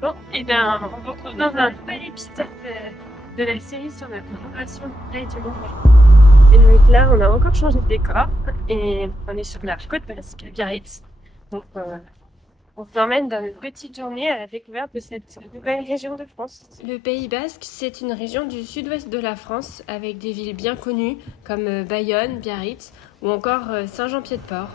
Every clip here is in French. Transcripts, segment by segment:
Bon, et bien, on se retrouve dans un nouvel épisode de la série sur la préparation du monde. Et donc là, on a encore changé de décor et on est sur la côte basque, à Biarritz. Donc, on vous emmène dans une petite journée à la découverte de cette nouvelle région de France. Le Pays Basque, c'est une région du sud-ouest de la France avec des villes bien connues comme Bayonne, Biarritz ou encore Saint-Jean-Pied-de-Port.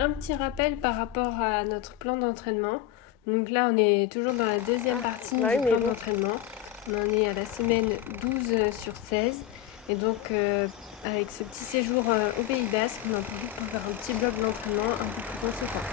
Un petit rappel par rapport à notre plan d'entraînement. Donc là, on est toujours dans la deuxième partie du plan d'entraînement. On en est à la semaine 12 sur 16. Et donc, avec ce petit séjour au Pays Basque, on en profite pour faire un petit bloc d'entraînement un peu plus conséquent.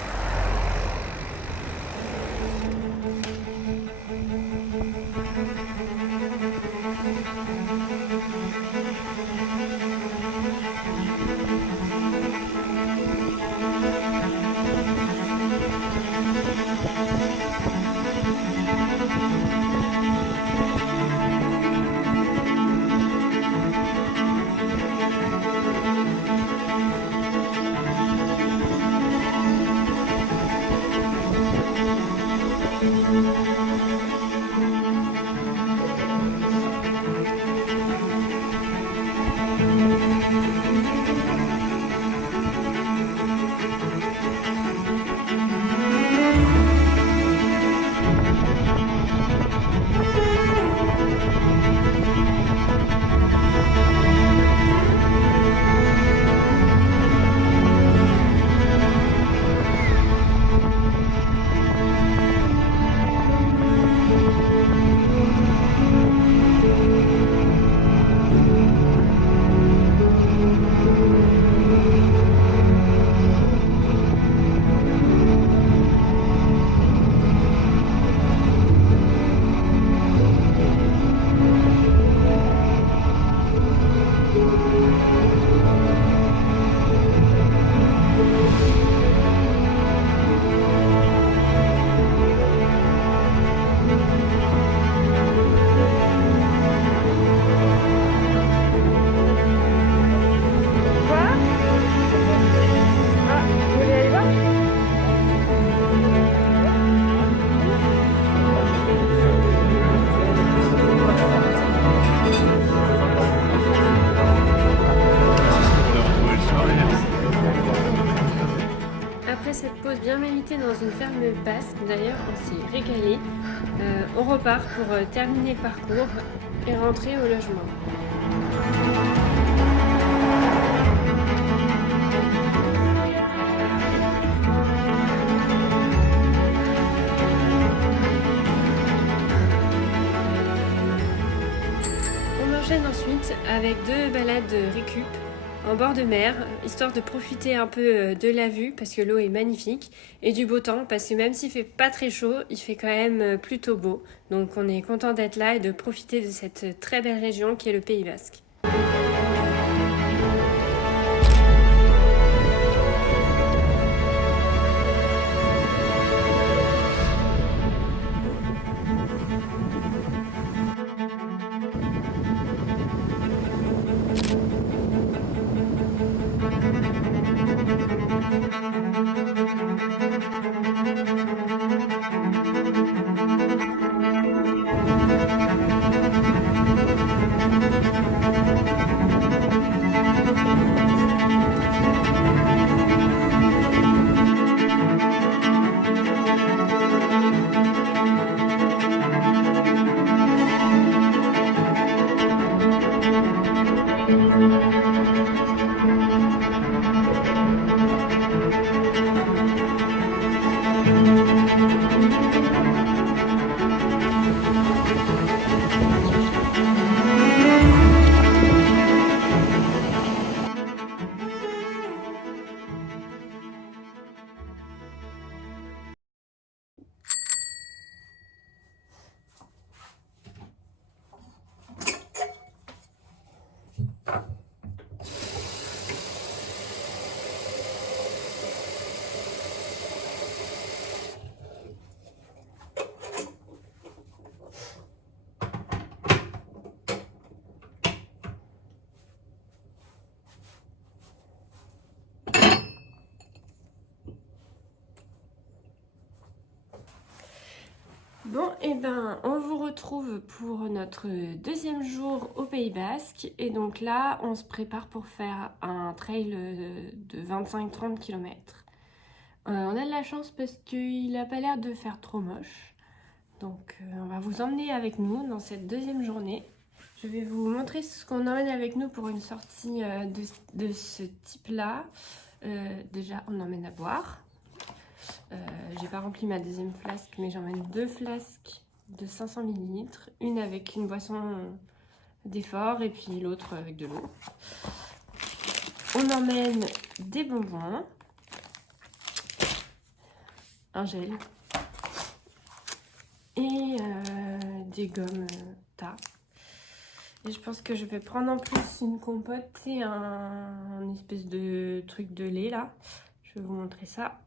Après cette pause bien méritée dans une ferme basque, d'ailleurs on s'est régalé, on repart pour terminer le parcours et rentrer au logement. On enchaîne ensuite avec 2 balades récup en bord de mer, histoire de profiter un peu de la vue parce que l'eau est magnifique et du beau temps parce que même s'il fait pas très chaud, il fait quand même plutôt beau. Donc on est content d'être là et de profiter de cette très belle région qui est le Pays Basque. Bon, et ben, on vous retrouve pour notre deuxième jour au Pays Basque. Et donc là, on se prépare pour faire un trail de 25-30 km. On a de la chance parce qu'il n'a pas l'air de faire trop moche. Donc on va vous emmener avec nous dans cette deuxième journée. Je vais vous montrer ce qu'on emmène avec nous pour une sortie de ce type-là. Déjà, on emmène à boire. J'ai pas rempli ma deuxième flasque, mais j'emmène 2 flasques de 500 ml, une avec une boisson d'effort et puis l'autre avec de l'eau. On emmène des bonbons, un gel et des gommes tas. Et je pense que je vais prendre en plus une compote et un espèce de truc de lait là. Je vais vous montrer ça.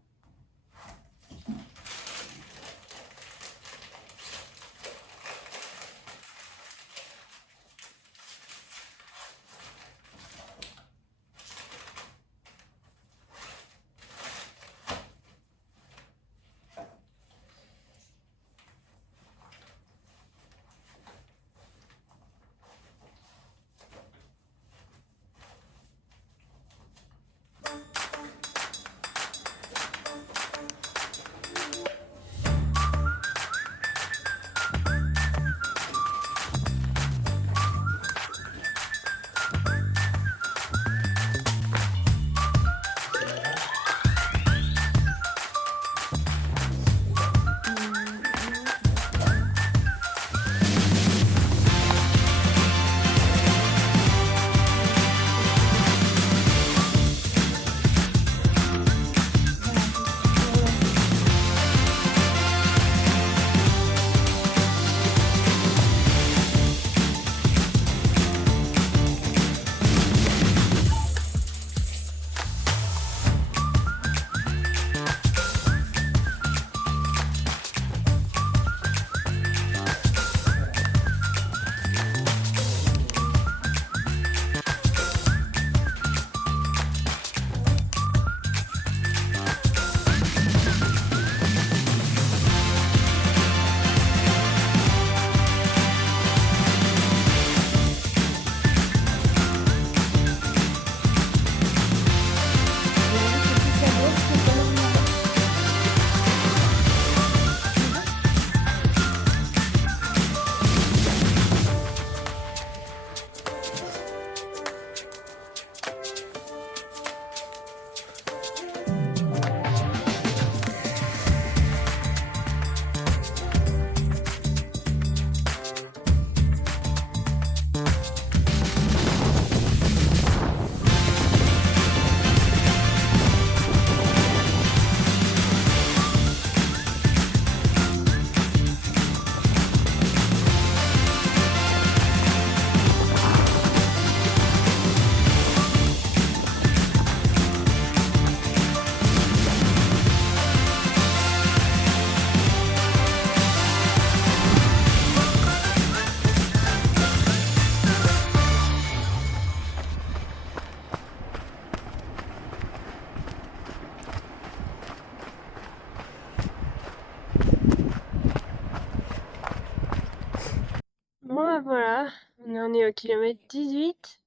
Bon, voilà, on en est au kilomètre 18.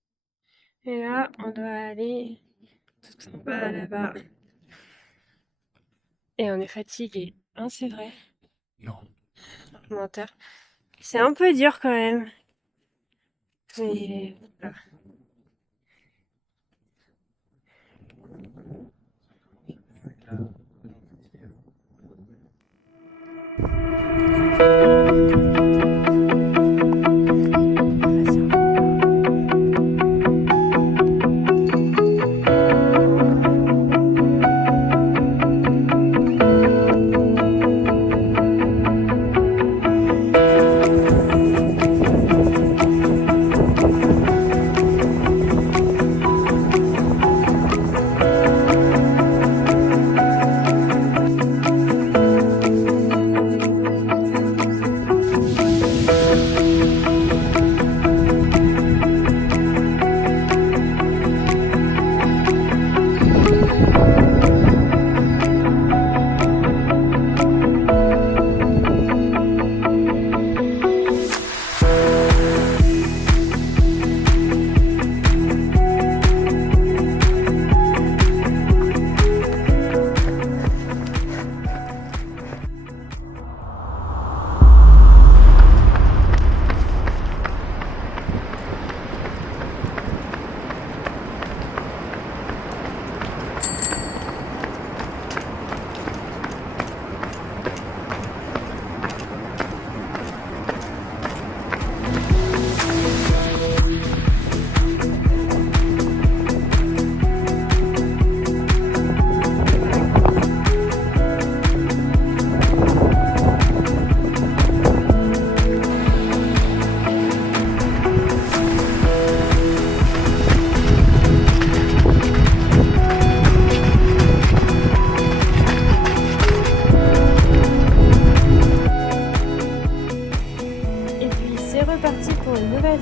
Et là, on doit aller tout en bas là-bas. Et on est fatigué. Hein, c'est vrai? Non. Menteur. C'est un peu dur quand même. Mais voilà.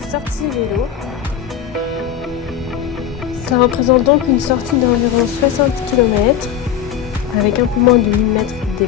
sortie vélo. Ça représente donc une sortie d'environ 60 km avec un peu moins de 1000 mètres D+.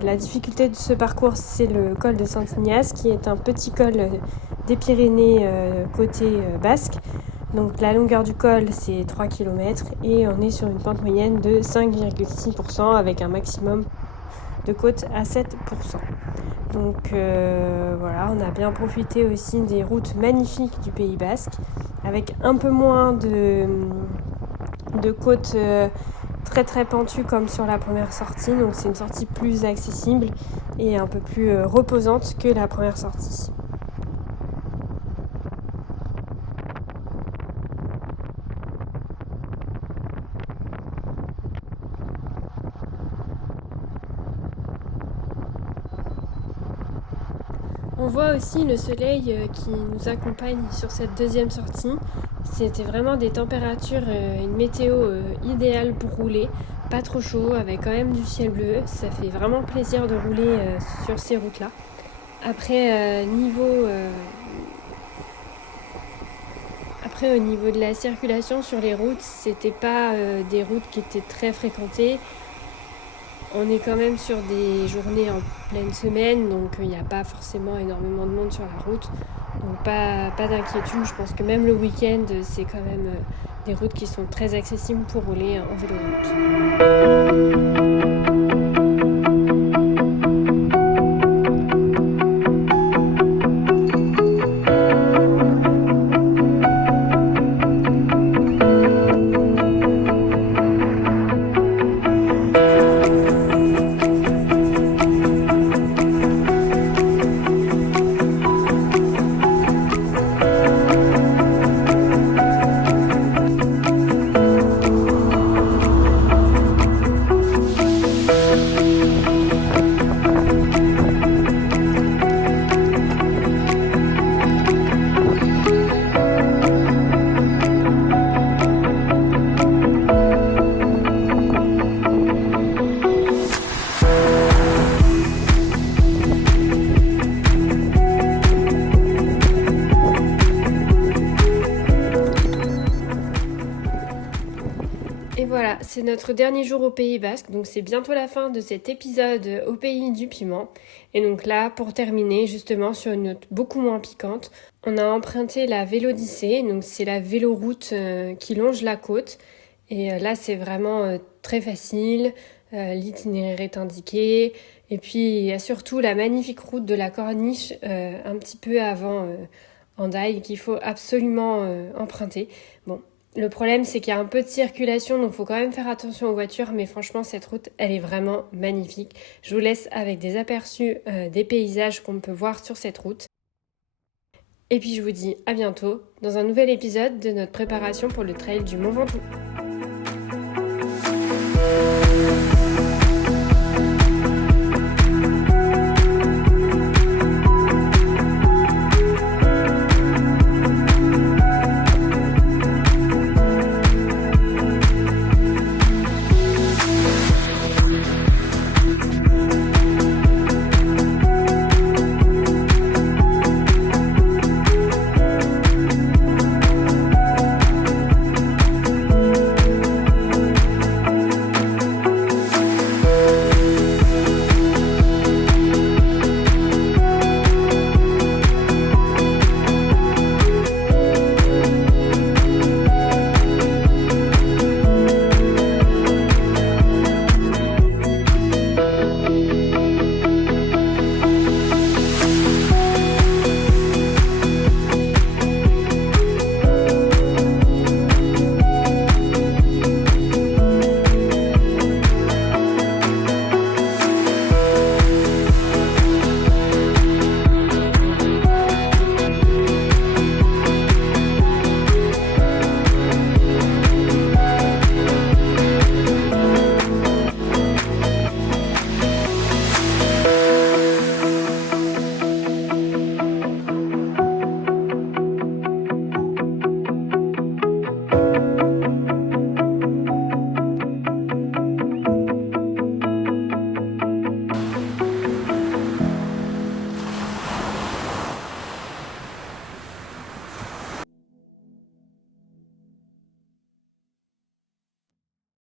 La difficulté de ce parcours, c'est le col de Saint-Ignace, qui est un petit col des Pyrénées côté basque. Donc la longueur du col, c'est 3 km et on est sur une pente moyenne de 5,6% avec un maximum de côte à 7%. Donc voilà, on a bien profité aussi des routes magnifiques du Pays basque, avec un peu moins de côtes très très pentues comme sur la première sortie. Donc c'est une sortie plus accessible et un peu plus reposante que la première sortie. On voit aussi le soleil qui nous accompagne sur cette deuxième sortie. C'était vraiment des températures, une météo idéale pour rouler. Pas trop chaud, avec quand même du ciel bleu. Ça fait vraiment plaisir de rouler sur ces routes-là. Après, au niveau de la circulation sur les routes, c'était pas des routes qui étaient très fréquentées. On est quand même sur des journées en pleine semaine, donc il n'y a pas forcément énormément de monde sur la route. Donc pas d'inquiétude, je pense que même le week-end, c'est quand même des routes qui sont très accessibles pour rouler en véloroute. Et voilà, c'est notre dernier jour au Pays basque, donc c'est bientôt la fin de cet épisode au pays du piment. Et donc là, pour terminer, justement sur une note beaucoup moins piquante, on a emprunté la Vélodyssée, donc c'est la véloroute qui longe la côte. Et là, c'est vraiment très facile, l'itinéraire est indiqué. Et puis, il y a surtout la magnifique route de la Corniche, un petit peu avant Hendaye, qu'il faut absolument emprunter. Bon. Le problème, c'est qu'il y a un peu de circulation, donc il faut quand même faire attention aux voitures, mais franchement, cette route, elle est vraiment magnifique. Je vous laisse avec des aperçus des paysages qu'on peut voir sur cette route. Et puis je vous dis à bientôt dans un nouvel épisode de notre préparation pour le trail du Mont Ventoux.